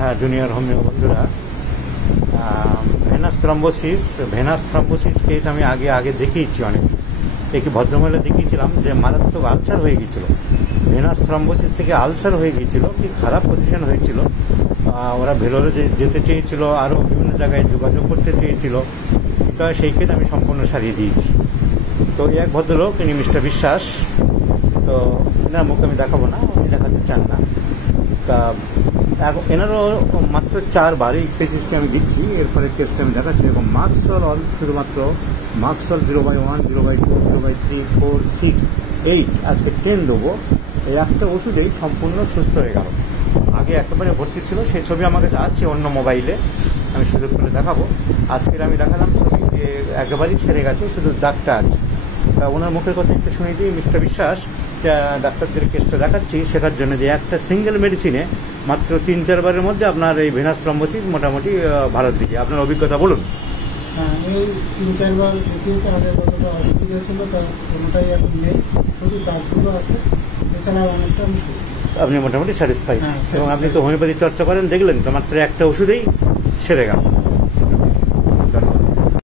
হ্যাঁ junior homeo বন্ধুরা, venous thrombosis case আমি আগে দেখিয়েছি অনেক। একটি ভদ্রমহিলা দেখিয়েছিলাম যে মারাত্মক আলসার হয়ে গিয়েছিল, ভেনাস থ্রম্বোসিস থেকে আলসার হয়ে গিয়েছিল, কি খারাপ পজিশন হয়েছিল। ওরা ভেলোরে যেতে চেয়েছিল, আরও বিভিন্ন জায়গায় যোগাযোগ করতে চেয়েছিল, তো সেই কেস আমি সম্পূর্ণ সারিয়ে দিয়েছি। তো এক ভদ্রলোক, ইনি মিস্টার বিশ্বাস, তো এনার মুখ আমি দেখাবো না, উনি দেখাতে চান না। তা এনারও মাত্র 4 বার এই কেসিসকে আমি দিচ্ছি, এরপরে কেসটা আমি দেখাচ্ছি। এবং মার্কসল শুধুমাত্র মার্কসল 0/1, 0/2, 0/3, 4, 6, 8, আজকে 10 দেবো। এই একটা ওষুধেই সম্পূর্ণ সুস্থ হয়ে গেল। আগে একেবারে ভর্তি ছিল, সেই ছবি আমার কাছে আছে অন্য মোবাইলে, আমি সুযোগ করে দেখাবো। আজকের আমি দেখালাম ছবি যে একেবারেই ছেড়ে গেছে, শুধু দাগটা আছে। তা ওনার মুখের কথা একটু শুনে দিই। মিস্টার বিশ্বাস, ডাক্তারদের কেসটা দেখাচ্ছি শেখার জন্য, যে একটা সিঙ্গেল মেডিসিনে মাত্র 3-4 বারের মধ্যে আপনার এই ভেনাস থ্রম্বোসিস মোটামুটি ভালোর দিকে। আপনার অভিজ্ঞতা বলুন। হ্যাঁ, এই 3-4 বার দেখিয়েছে। আগে কতটা অসুবিধা ছিল তার কোনোটাই এখন নেই, শুধু দাগগুলো আছে, এছাড়া অনেকটা আমি সুস্থ। আপনি মোটামুটি স্যাটিসফাইড। হ্যাঁ, এবং আপনি তো হোমিওপ্যাথি চর্চা করেন, দেখলেন তো মাত্র একটা ওষুধেই সেরে গেল।